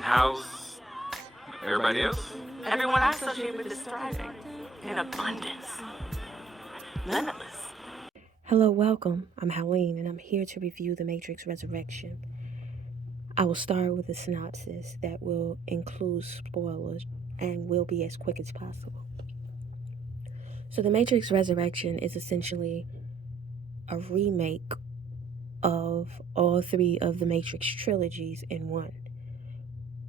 How's everybody else? Everyone I associate with is thriving in abundance. Limitless. Hello, welcome. I'm Helene, and I'm here to review The Matrix Resurrection. I will start with a synopsis that will include spoilers and will be as quick as possible. So, The Matrix Resurrection is essentially a remake of all three of the Matrix trilogies in one,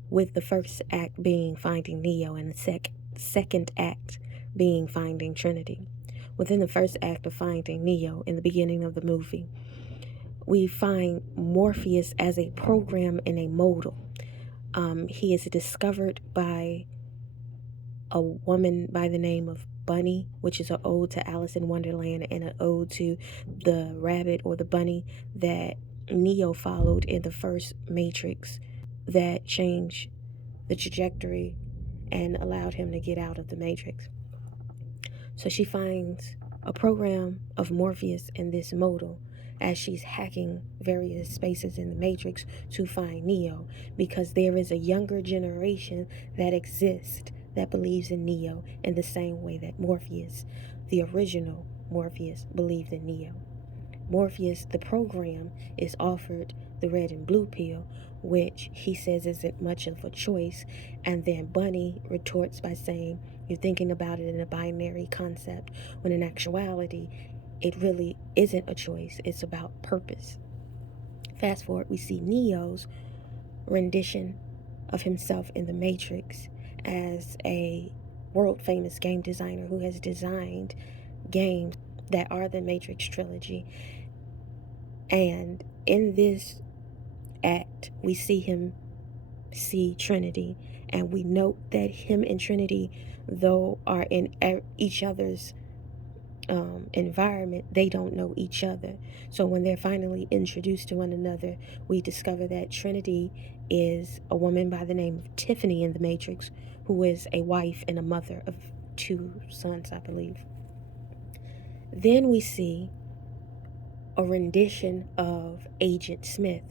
with the first act being Finding Neo and the second act being Finding Trinity. Within the first act of Finding Neo, in the beginning of the movie, we find Morpheus as a program in a modal. He is discovered by a woman by the name of Bunny, which is an ode to Alice in Wonderland and an ode to the rabbit or the bunny that Neo followed in the first Matrix that changed the trajectory and allowed him to get out of the Matrix. So she finds a program of Morpheus in this modal as she's hacking various spaces in the Matrix to find Neo, because there is a younger generation that exists that believes in Neo in the same way that Morpheus, the original Morpheus, believed in Neo. Morpheus, the program, is offered the red and blue pill, which he says isn't much of a choice, and then Bunny retorts by saying, you're thinking about it in a binary concept, when in actuality, it really isn't a choice, it's about purpose. Fast forward, we see Neo's rendition of himself in the Matrix as a world-famous game designer who has designed games that are the Matrix trilogy. And in this act, we see him see Trinity, and we note that him and Trinity, though are in each other's environment, they don't know each other. So when they're finally introduced to one another, we discover that Trinity is a woman by the name of Tiffany in the Matrix, who is a wife and a mother of 2 sons, I believe. Then we see a rendition of Agent Smith.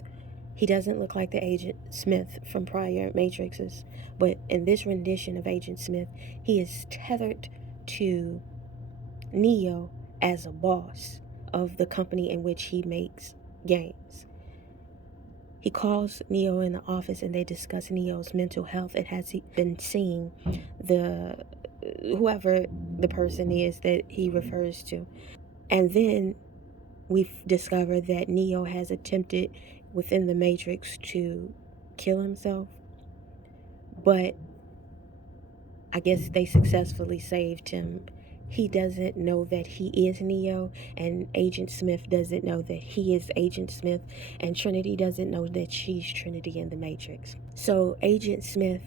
He doesn't look like the Agent Smith from prior Matrixes, but in this rendition of Agent Smith, he is tethered to Neo as a boss of the company in which he makes games. He calls Neo in the office and they discuss Neo's mental health and has he been seeing whoever the person is that he refers to. And then we've discovered that Neo has attempted within the Matrix to kill himself, but I guess they successfully saved him. He doesn't know that he is Neo, and Agent Smith doesn't know that he is Agent Smith, and Trinity doesn't know that she's Trinity in the Matrix. So Agent Smith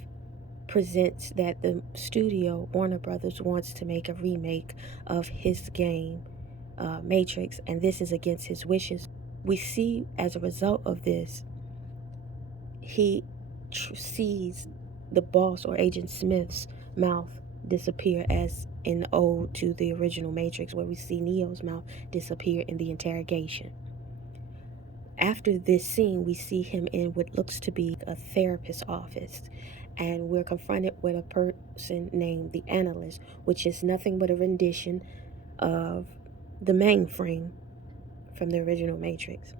presents that the studio, Warner Brothers, wants to make a remake of his game, Matrix, and this is against his wishes. We see as a result of this, he sees the boss or Agent Smith's mouth disappear as an ode to the original Matrix, where we see Neo's mouth disappear in the interrogation. After this scene, we see him in what looks to be a therapist's office, and we're confronted with a person named the Analyst, which is nothing but a rendition of the mainframe from the original Matrix.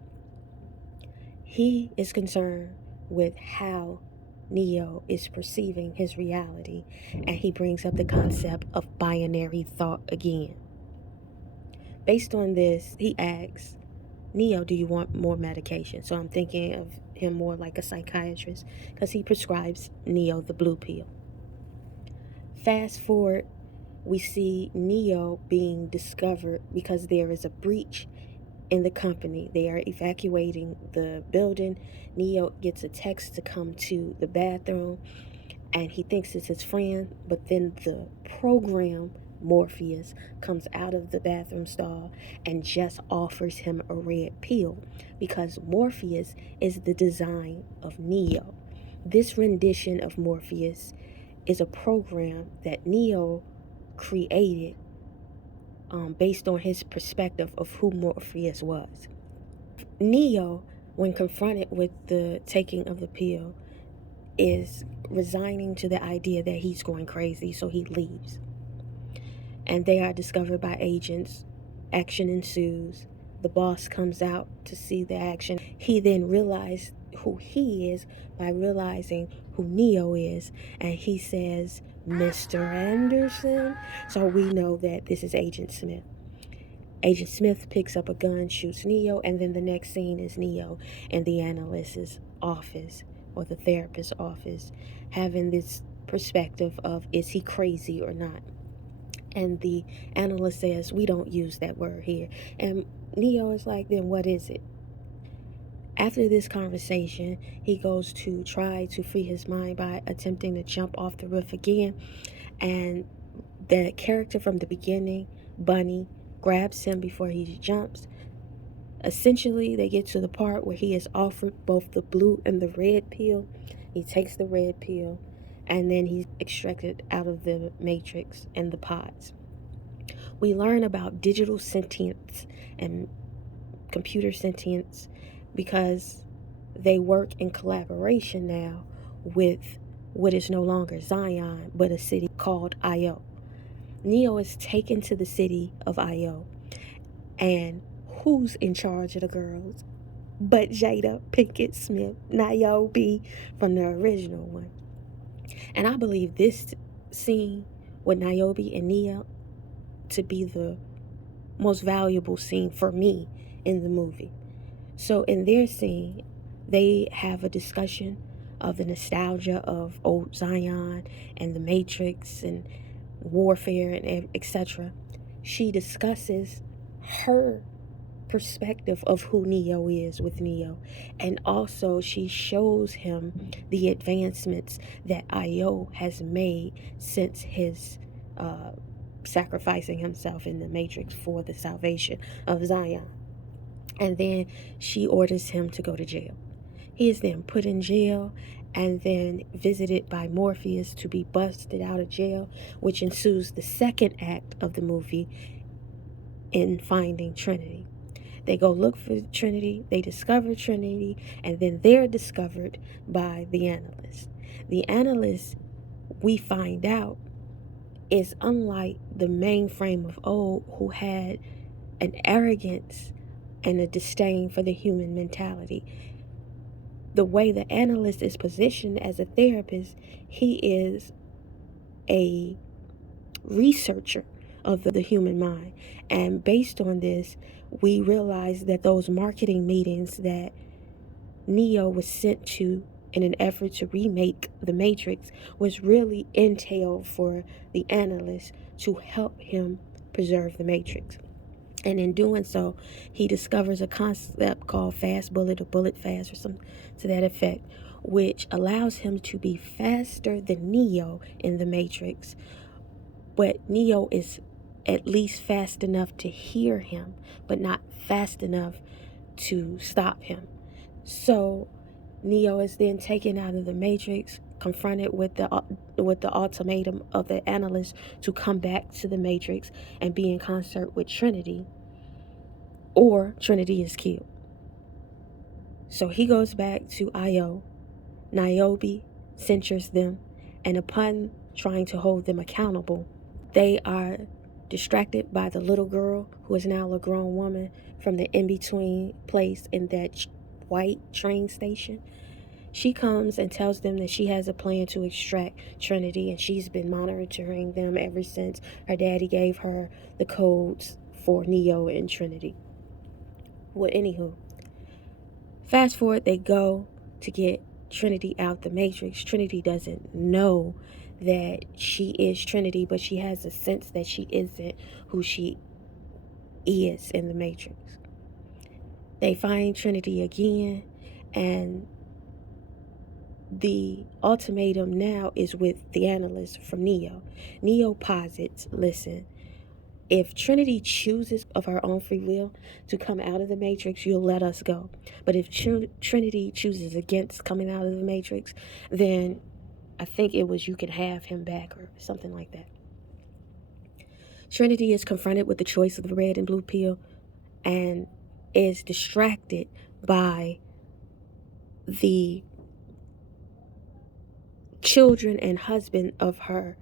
He is concerned with how Neo is perceiving his reality, and he brings up the concept of binary thought again. Based on this, he asks, Neo, do you want more medication? So I'm thinking of him more like a psychiatrist, because he prescribes Neo the blue pill. Fast forward, we see Neo being discovered because there is a breach in the company. They are evacuating the building. Neo gets a text to come to the bathroom, and he thinks it's his friend, but then the program Morpheus comes out of the bathroom stall and just offers him a red pill, because Morpheus is the design of Neo. This rendition of Morpheus is a program that Neo created based on his perspective of who Morpheus was. Neo, when confronted with the taking of the pill, is resigning to the idea that he's going crazy, so he leaves. And they are discovered by agents. Action ensues. The boss comes out to see the action. He then realizes who he is by realizing who Neo is, and he says, "Mr. Anderson." So we know that this is Agent Smith. Agent Smith picks up a gun, shoots Neo, and then the next scene is Neo in the analyst's office, or the therapist's office, having this perspective of, is he crazy or not? And the analyst says, "We don't use that word here." And Neo is like, "Then what is it?" After this conversation, he goes to try to free his mind by attempting to jump off the roof again. And the character from the beginning, Bunny, grabs him before he jumps. Essentially, they get to the part where he is offered both the blue and the red pill. He takes the red pill, and then he's extracted out of the matrix and the pods. We learn about digital sentience and computer sentience because they work in collaboration now with what is no longer Zion, but a city called Io. Neo is taken to the city of Io, and who's in charge of the girls but Jada Pinkett Smith, Niobe from the original one? And I believe this scene with Niobe and Neo to be the most valuable scene for me in the movie. So in their scene, they have a discussion of the nostalgia of old Zion and the Matrix and warfare and etc. She discusses her perspective of who Neo is with Neo, and also she shows him the advancements that Io has made since his sacrificing himself in the Matrix for the salvation of Zion. And then she orders him to go to jail. He is then put in jail and then visited by Morpheus to be busted out of jail, which ensues the second act of the movie in finding Trinity. They go look for Trinity, they discover Trinity, and then they're discovered by the analyst. The analyst, we find out, is unlike the mainframe of old, who had an arrogance and a disdain for the human mentality. The way the analyst is positioned as a therapist, he is a researcher of the human mind. And based on this, we realize that those marketing meetings that Neo was sent to in an effort to remake the Matrix was really intel for the analyst to help him preserve the Matrix. And in doing so, he discovers a concept called fast bullet or bullet fast or something to that effect, which allows him to be faster than Neo in the Matrix. But Neo is at least fast enough to hear him, but not fast enough to stop him. So Neo is then taken out of the Matrix, confronted with the ultimatum of the analyst to come back to the Matrix and be in concert with Trinity, or Trinity is killed. So he goes back to Io. Niobe censures them, and upon trying to hold them accountable, they are distracted by the little girl, who is now a grown woman, from the in-between place in that white train station. She comes and tells them that she has a plan to extract Trinity, and she's been monitoring them ever since her daddy gave her the codes for Neo and Trinity. Well, anywho, fast forward, they go to get Trinity out the Matrix. Trinity doesn't know that she is Trinity, but she has a sense that she isn't who she is in the Matrix. They find Trinity again, and the ultimatum now is with the analyst from Neo. Neo posits, listen, if Trinity chooses of her own free will to come out of the Matrix, you'll let us go. But if Trinity chooses against coming out of the Matrix, then I think it was you can have him back or something like that. Trinity is confronted with the choice of the red and blue pill and is distracted by the children and husband of her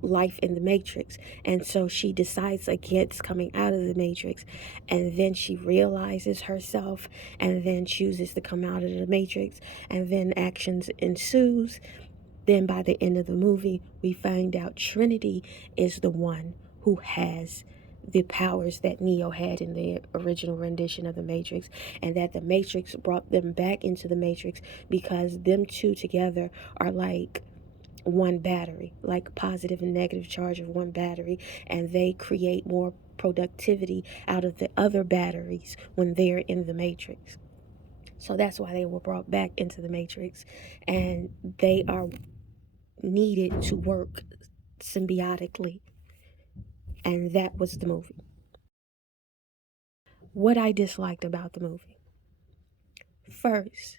life in the Matrix. And so she decides against coming out of the Matrix, and then she realizes herself and then chooses to come out of the Matrix, and then actions ensues. Then by the end of the movie, we find out Trinity is the one who has the powers that Neo had in the original rendition of the Matrix, and that the Matrix brought them back into the Matrix because them two together are like one battery, like positive and negative charge of one battery, and they create more productivity out of the other batteries when they're in the Matrix. So that's why they were brought back into the Matrix, and they are needed to work symbiotically. And that was the movie. What I disliked about the movie: first,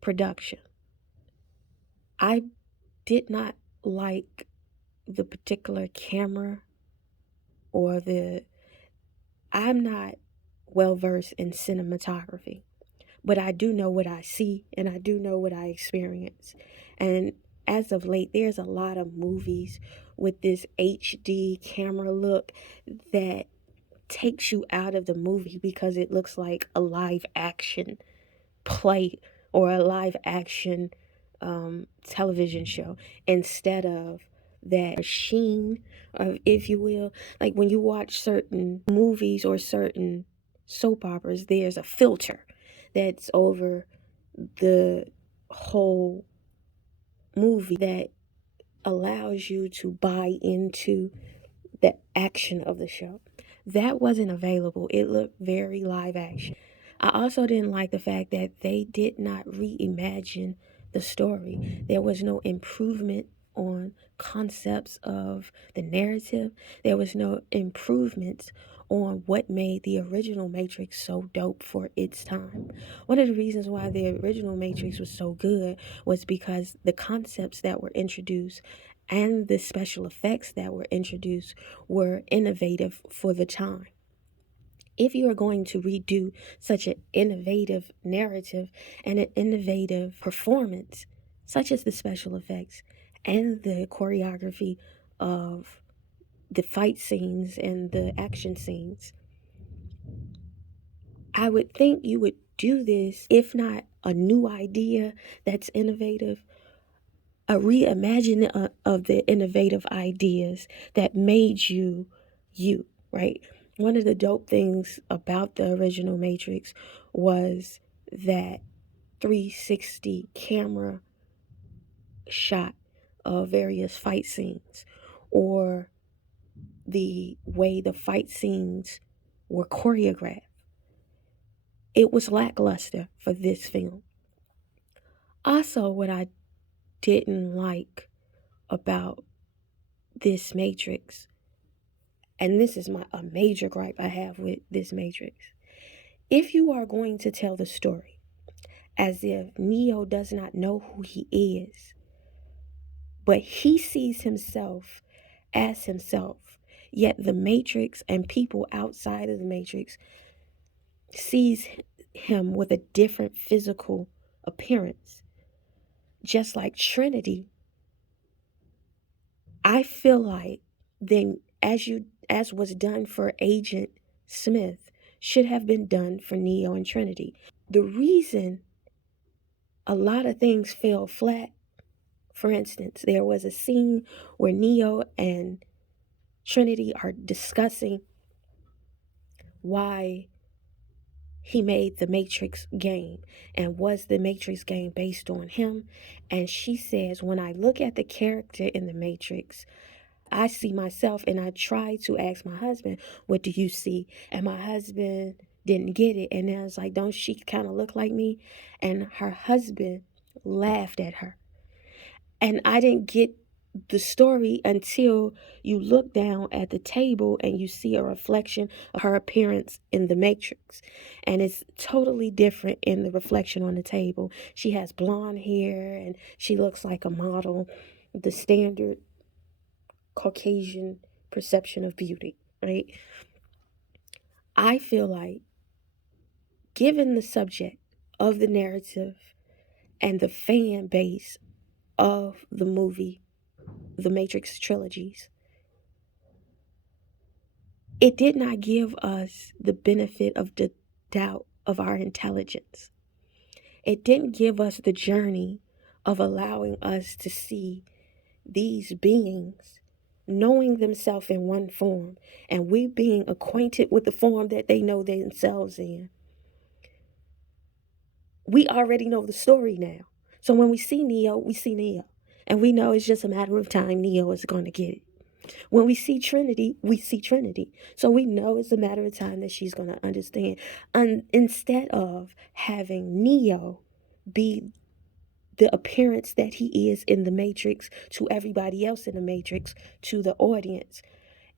production. I did not like the particular camera or the. I'm not well versed in cinematography, but I do know what I see and I do know what I experience. And as of late, there's a lot of movies with this HD camera look that takes you out of the movie because it looks like a live action play or a live action television show, instead of that sheen, if you will. Like when you watch certain movies or certain soap operas, there's a filter that's over the whole movie that allows you to buy into the action of the show. That wasn't available. It looked very live action. I also didn't like the fact that they did not reimagine the story. There was no improvement on concepts of the narrative. There was no improvements on what made the original Matrix so dope for its time. One of the reasons why the original Matrix was so good was because the concepts that were introduced and the special effects that were introduced were innovative for the time. If you are going to redo such an innovative narrative and an innovative performance, such as the special effects and the choreography of the fight scenes and the action scenes, I would think you would do this, if not a new idea that's innovative, a reimagining of the innovative ideas that made you, right? One of the dope things about the original Matrix was that 360 camera shot of various fight scenes, or the way the fight scenes were choreographed. It was lackluster for this film. Also, what I didn't like about this Matrix, and this is a major gripe I have with this Matrix. If you are going to tell the story as if Neo does not know who he is, but he sees himself as himself, yet the Matrix and people outside of the Matrix sees him with a different physical appearance, just like Trinity, I feel like then as was done for Agent Smith should have been done for Neo and Trinity. The reason a lot of things fell flat, for instance, there was a scene where Neo and Trinity are discussing why he made the Matrix game, and was the Matrix game based on him. And she says, when I look at the character in the Matrix, I see myself. And I tried to ask my husband, what do you see? And my husband didn't get it. And I was like, don't she kind of look like me? And her husband laughed at her. And I didn't get the story until you look down at the table and you see a reflection of her appearance in the Matrix. And it's totally different in the reflection on the table. She has blonde hair and she looks like a model, the standard Caucasian perception of beauty, right? I feel like, given the subject of the narrative and the fan base of the movie, the Matrix trilogies, it did not give us the benefit of the doubt of our intelligence. It didn't give us the journey of allowing us to see these beings knowing themselves in one form, and we being acquainted with the form that they know themselves in. We already know the story now. So when we see Neo, we see Neo. And we know it's just a matter of time Neo is going to get it. When we see Trinity, we see Trinity. So we know it's a matter of time that she's going to understand. And instead of having Neo be the appearance that he is in the Matrix to everybody else in the Matrix, to the audience.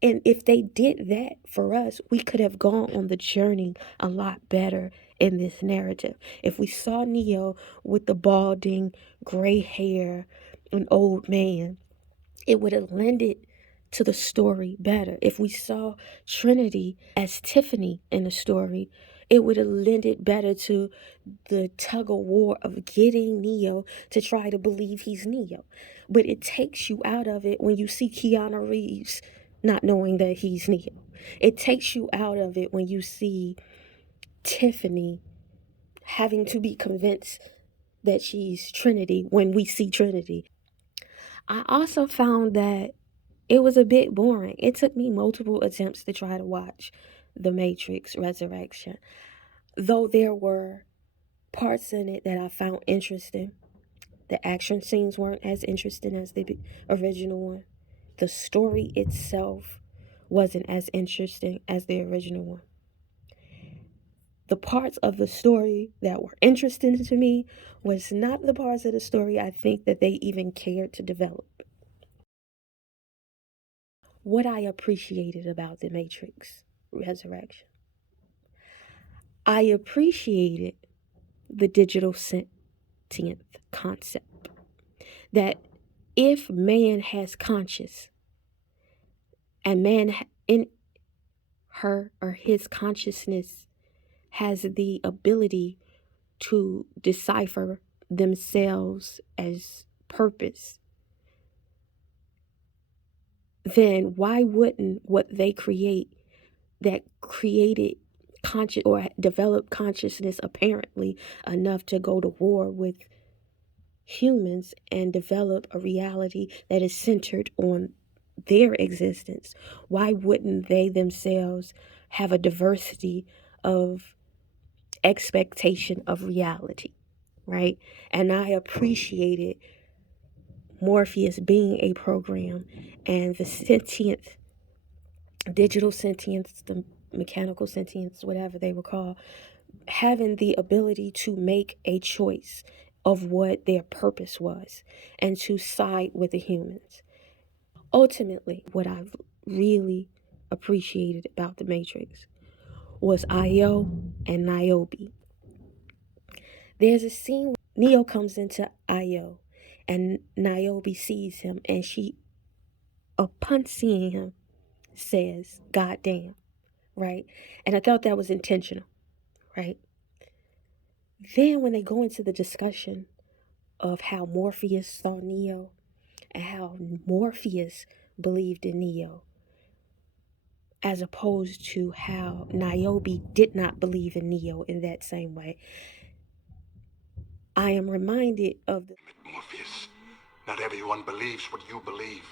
And if they did that for us, we could have gone on the journey a lot better in this narrative. If we saw Neo with the balding, gray hair, an old man, it would have lended to the story better. If we saw Trinity as Tiffany in the story, it would have lended better to the tug of war of getting Neo to try to believe he's Neo. But it takes you out of it when you see Keanu Reeves not knowing that he's Neo. It takes you out of it when you see Tiffany having to be convinced that she's Trinity when we see Trinity. I also found that it was a bit boring. It took me multiple attempts to try to watch The Matrix Resurrection. Though there were parts in it that I found interesting, the action scenes weren't as interesting as the original one. The story itself wasn't as interesting as the original one. The parts of the story that were interesting to me was not the parts of the story I think that they even cared to develop. What I appreciated about The Matrix Resurrection. I appreciated the digital sentience concept. That if man has conscious and man in her or his consciousness has the ability to decipher themselves as purpose, then why wouldn't what they create that created conscious or developed consciousness apparently enough to go to war with humans and develop a reality that is centered on their existence, why wouldn't they themselves have a diversity of expectation of reality, right? And I appreciated Morpheus being a program and the sentience, digital sentience, the mechanical sentience, whatever they were called, having the ability to make a choice of what their purpose was and to side with the humans. Ultimately, what I've really appreciated about The Matrix was Io and Niobe. There's a scene where Neo comes into Io and Niobe sees him and she, upon seeing him, says, "God damn," right? And I thought that was intentional, right? Then when they go into the discussion of how Morpheus saw Neo and how Morpheus believed in Neo, as opposed to how Niobe did not believe in Neo in that same way, I am reminded of the Morpheus, not everyone believes what you believe.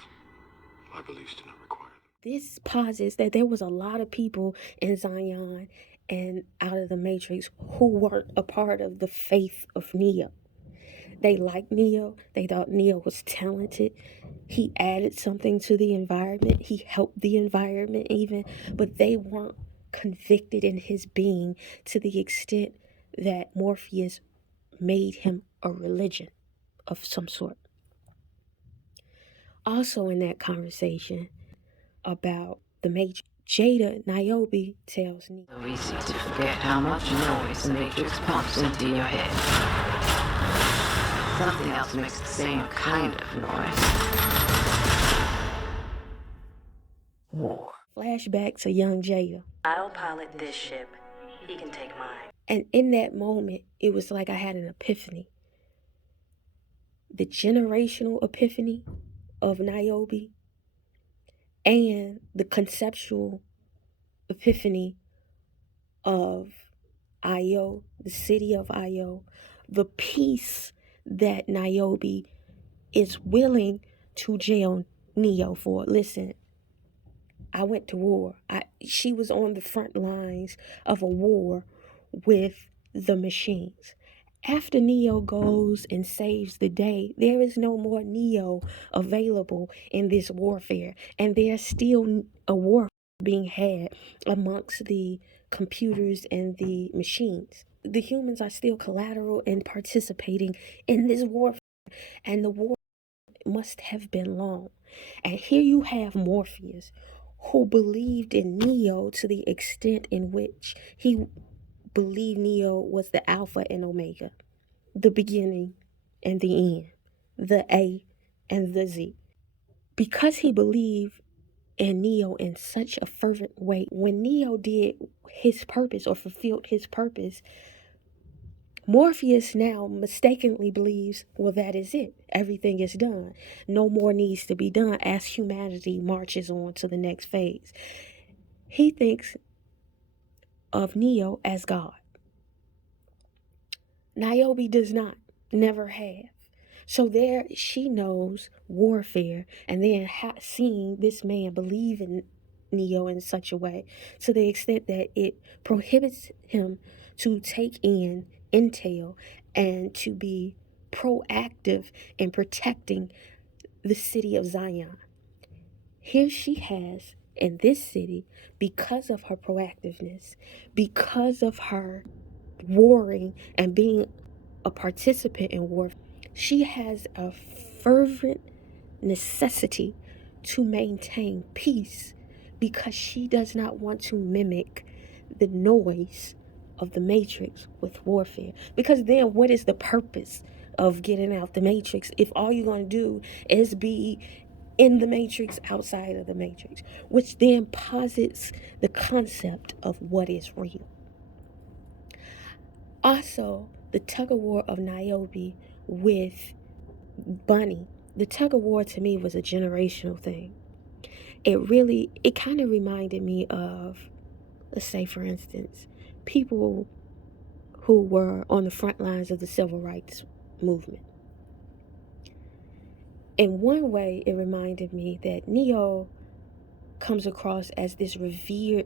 My beliefs do not require them. This posits that there was a lot of people in Zion and out of the Matrix who weren't a part of the faith of Neo. They liked Neo. They thought Neo was talented. He added something to the environment. He helped the environment even, but they weren't convicted in his being to the extent that Morpheus made him a religion of some sort. Also in that conversation about the Matrix, Jada Niobe tells Neo, So easy to forget how much noise the Matrix pumps into your head. Something else makes the same kind of noise. War. flashback to young Jada. I'll pilot this ship. He can take mine. And in that moment, it was like I had an epiphany. the generational epiphany of Niobe and the conceptual epiphany of Io, the city of Io, the peace that Niobe is willing to jail Neo for. Listen, I went to war. She was on the front lines of a war with the machines. After Neo goes and saves the day, there is no more Neo available in this warfare. And there's still a war being had amongst the computers and the machines. The humans are still collateral and participating in this war. And the war must have been long. And here you have Morpheus, who believed in Neo to the extent in which he believed Neo was the Alpha and Omega, the beginning and the end, the A and the Z. Because he believed in Neo in such a fervent way, when Neo did his purpose or fulfilled his purpose, Morpheus now mistakenly believes, well, that is it. Everything is done. No more needs to be done as humanity marches on to the next phase. He thinks of Neo as God. Niobe does not, never have. So there she knows warfare, and then seeing this man believe in Neo in such a way to the extent that it prohibits him to take in intel and to be proactive in protecting the city of Zion. Here she has in this city, because of her proactiveness, because of her warring and being a participant in war, she has a fervent necessity to maintain peace because she does not want to mimic the noise of the matrix with warfare. Because then what is the purpose of getting out the matrix if all you're going to do is be in the matrix, outside of the matrix, which then posits the concept of what is real. Also, the tug-of-war of Niobe with Bunny. The tug-of-war to me was a generational thing. It kind of reminded me of, let's say for instance, people who were on the front lines of the civil rights movement. In one way, it reminded me that Neo comes across as this revered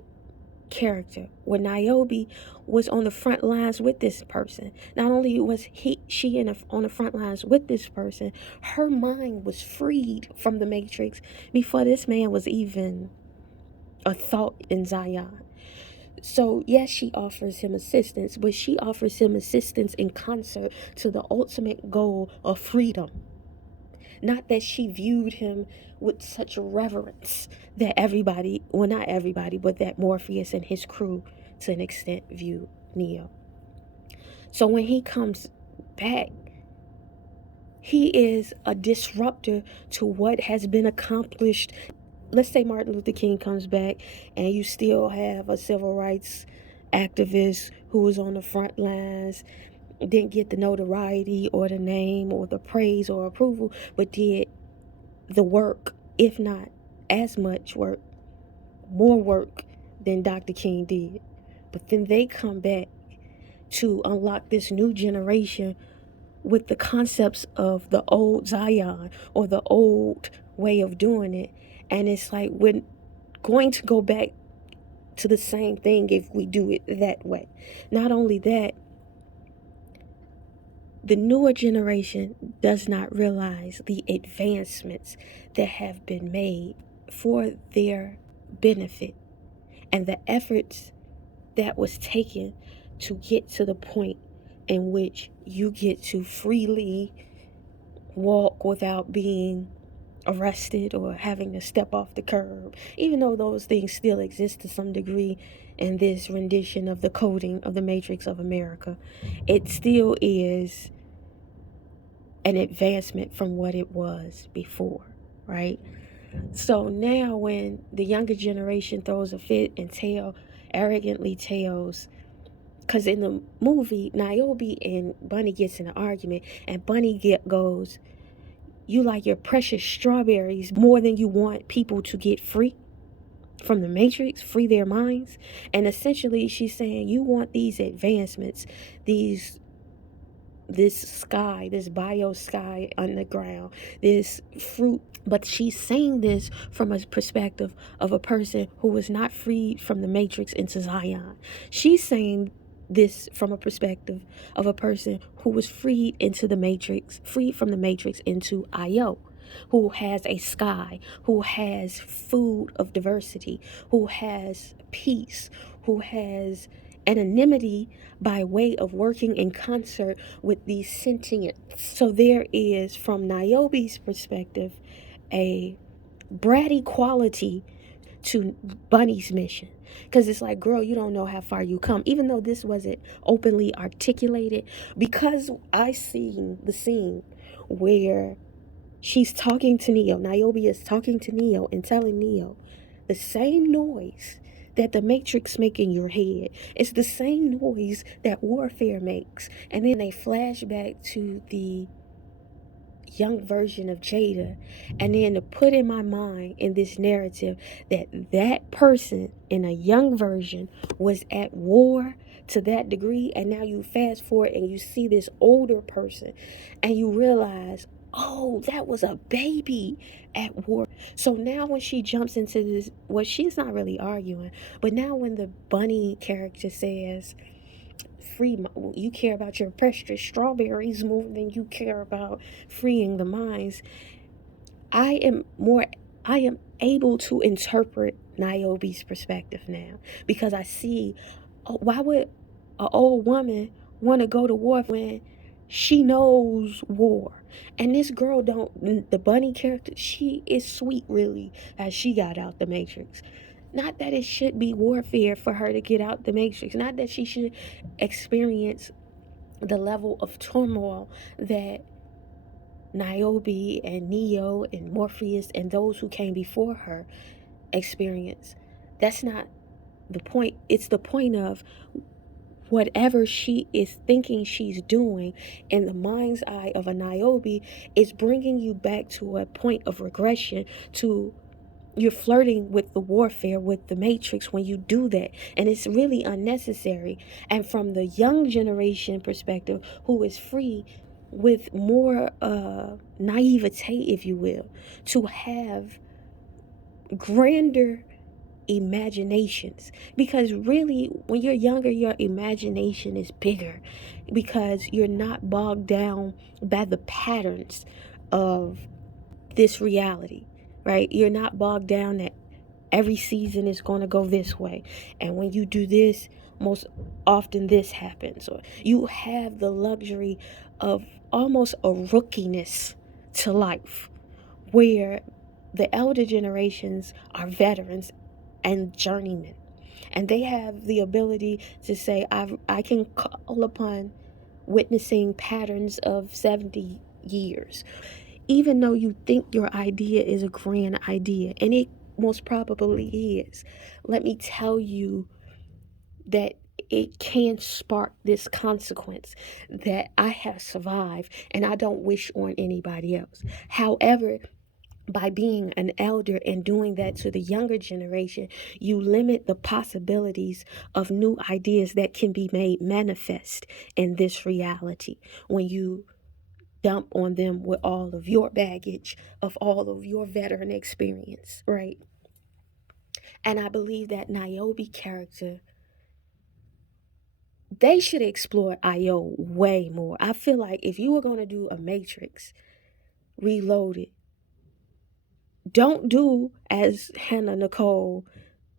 character, where Niobe was on the front lines with this person. Not only was she on the front lines with this person, her mind was freed from the matrix before this man was even a thought in Zion. So yes, she offers him assistance, but she offers him assistance in concert to the ultimate goal of freedom. Not that she viewed him with such reverence that everybody, well, not everybody, but that Morpheus and his crew to an extent viewed Neo. So when he comes back, he is a disruptor to what has been accomplished. Let's say Martin Luther King comes back and you still have a civil rights activist who was on the front lines, didn't get the notoriety or the name or the praise or approval, but did the work, if not as much work, more work than Dr. King did. But then they come back to unlock this new generation with the concepts of the old Zion or the old way of doing it. And it's like we're going to go back to the same thing if we do it that way. Not only that, the newer generation does not realize the advancements that have been made for their benefit and the efforts that was taken to get to the point in which you get to freely walk without being arrested or having to step off the curb, even though those things still exist to some degree in this rendition of the coding of the Matrix of America. It still is an advancement from what it was before, right? So now when the younger generation throws a fit and arrogantly tells Because in the movie, Niobe and Bunny gets in an argument, and Bunny goes, "You like your precious strawberries more than you want people to get free from the Matrix, free their minds." And essentially, she's saying, you want these advancements, this sky, this bio sky underground, this fruit. But she's saying this from a perspective of a person who was not freed from the Matrix into Zion. She's saying this from a perspective of a person who was freed from the Matrix into Io, who has a sky, who has food of diversity, who has peace, who has anonymity by way of working in concert with these sentient. So there is, from Niobe's perspective, a bratty quality to Bunny's mission. Because it's like, girl, you don't know how far you come. Even though this wasn't openly articulated, because I seen the scene where she's talking to Neo. Niobe is talking to Neo and telling Neo the same noise that the Matrix make in your head. It's the same noise that warfare makes. And then they flash back to the young version of Jada, and then to put in my mind in this narrative that that person in a young version was at war to that degree, and now you fast forward and you see this older person and you realize, oh, that was a baby at war. So now when she jumps into this, well, she's not really arguing, but now when the Bunny character says, you care about your precious strawberries more than you care about freeing the minds, I am able to interpret Niobe's perspective now, because I see, why would an old woman want to go to war when she knows war? And this girl the Bunny character, she is sweet really, as she got out the Matrix. Not that it should be warfare for her to get out the Matrix. Not that she should experience the level of turmoil that Niobe and Neo and Morpheus and those who came before her experience. That's not the point. It's the point of whatever she is thinking she's doing in the mind's eye of a Niobe is bringing you back to a point of regression. To You're flirting with the warfare with the Matrix when you do that, and it's really unnecessary. And from the young generation perspective, who is free with more naivete, if you will, to have grander imaginations, because really when you're younger your imagination is bigger, because you're not bogged down by the patterns of this reality, right? You're not bogged down that every season is going to go this way, and when you do this, most often this happens. Or you have the luxury of almost a rookiness to life, where the elder generations are veterans and journeymen, and they have the ability to say, I can call upon witnessing patterns of 70 years. Even though you think your idea is a grand idea, and it most probably is, let me tell you that it can spark this consequence that I have survived and I don't wish on anybody else. However, by being an elder and doing that to the younger generation, you limit the possibilities of new ideas that can be made manifest in this reality when you dump on them with all of your baggage, of all of your veteran experience, right? And I believe that Niobe character, they should explore Io way more. I feel like if you were going to do a Matrix Reloaded, don't do as Hannah Nicole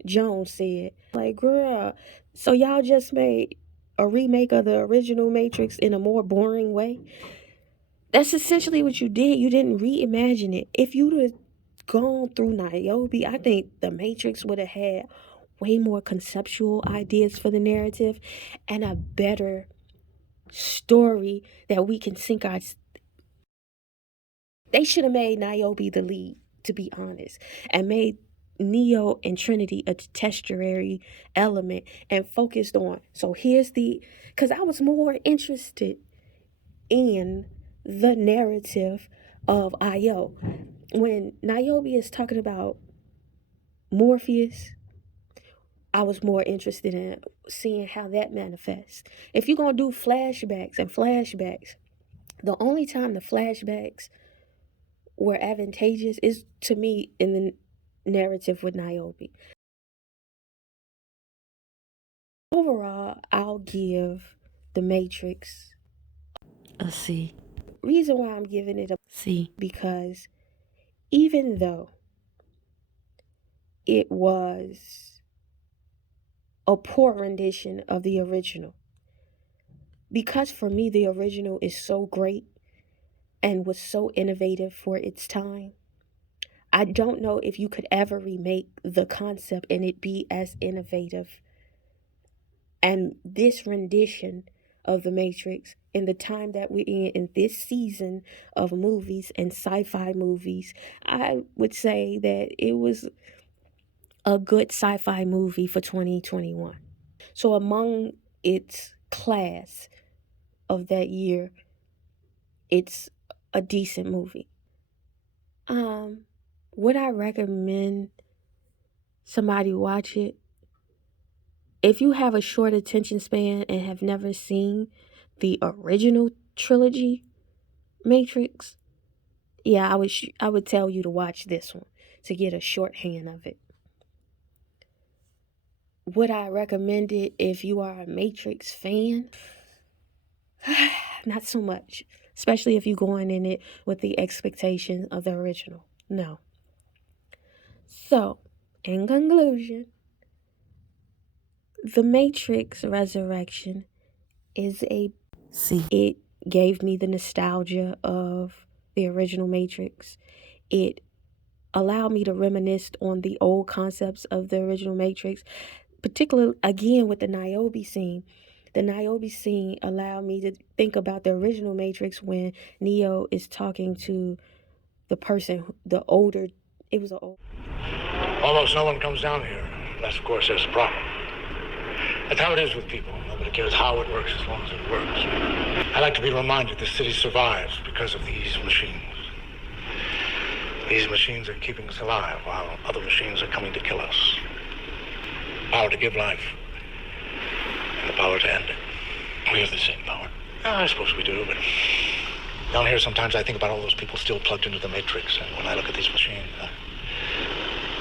Jones said, like, girl, so y'all just made a remake of the original Matrix in a more boring way? That's essentially what you did. You didn't reimagine it. If you'd have gone through Niobe, I think the Matrix would have had way more conceptual ideas for the narrative and a better story that we can sink our... They should have made Niobe the lead, to be honest, and made Neo and Trinity a tertiary element and focused on. So here's because I was more interested in the narrative of Io. When Niobe is talking about Morpheus, I was more interested in seeing how that manifests. If you're going to do flashbacks and flashbacks, the only time the flashbacks were advantageous is to me in the narrative with Niobe. Overall, I'll give The Matrix A C. reason why I'm giving it a C. because even though it was a poor rendition of the original, because for me the original is so great and was so innovative for its time, I don't know if you could ever remake the concept and it be as innovative. And this rendition of The Matrix in the time that we're in this season of movies and sci-fi movies, I would say that it was a good sci-fi movie for 2021. So among its class of that year, it's a decent movie. Would I recommend somebody watch it? If you have a short attention span and have never seen the original trilogy Matrix, yeah, I would tell you to watch this one to get a shorthand of it. Would I recommend it if you are a Matrix fan? Not so much, especially if you're going in it with the expectation of the original. No. So, in conclusion, The Matrix Resurrection is a C. It gave me the nostalgia of the original Matrix. It allowed me to reminisce on the old concepts of the original Matrix, particularly again with the Niobe scene. The Niobe scene allowed me to think about the original Matrix when Neo is talking to the person, the older, it was an old. Almost no one comes down here, unless, of course, there's a problem. That's how it is with people. Nobody cares how it works as long as it works. I like to be reminded this city survives because of these machines. These machines are keeping us alive while other machines are coming to kill us. Power to give life, and the power to end it. We have the same power. I suppose we do, but down here sometimes I think about all those people still plugged into the Matrix, and when I look at these machines,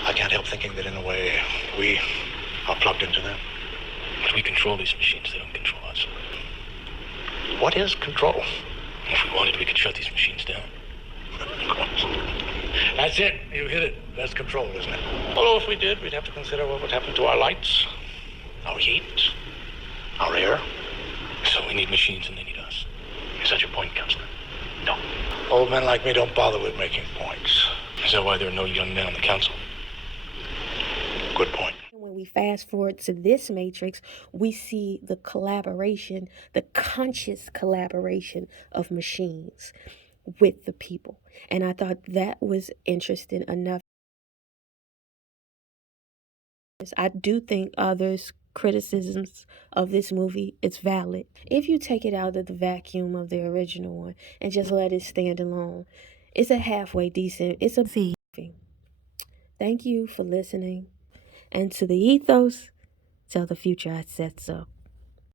I can't help thinking that in a way we are plugged into them. But we control these machines, they don't control us. What is control? If we wanted, we could shut these machines down. That's it. You hit it. That's control, isn't it? Although if we did, we'd have to consider what would happen to our lights, our heat, our air. So we need machines and they need us. Is that your point, Counselor? No. Old men like me don't bother with making points. Is that why there are no young men on the council? Good point. When we fast forward to this Matrix, we see the collaboration, the conscious collaboration of machines with the people. And I thought that was interesting enough. I do think others' criticisms of this movie is valid. If you take it out of the vacuum of the original one and just let it stand alone, it's a halfway decent, it's a C. movie. Thank you for listening. And to the ethos, tell the future I said so.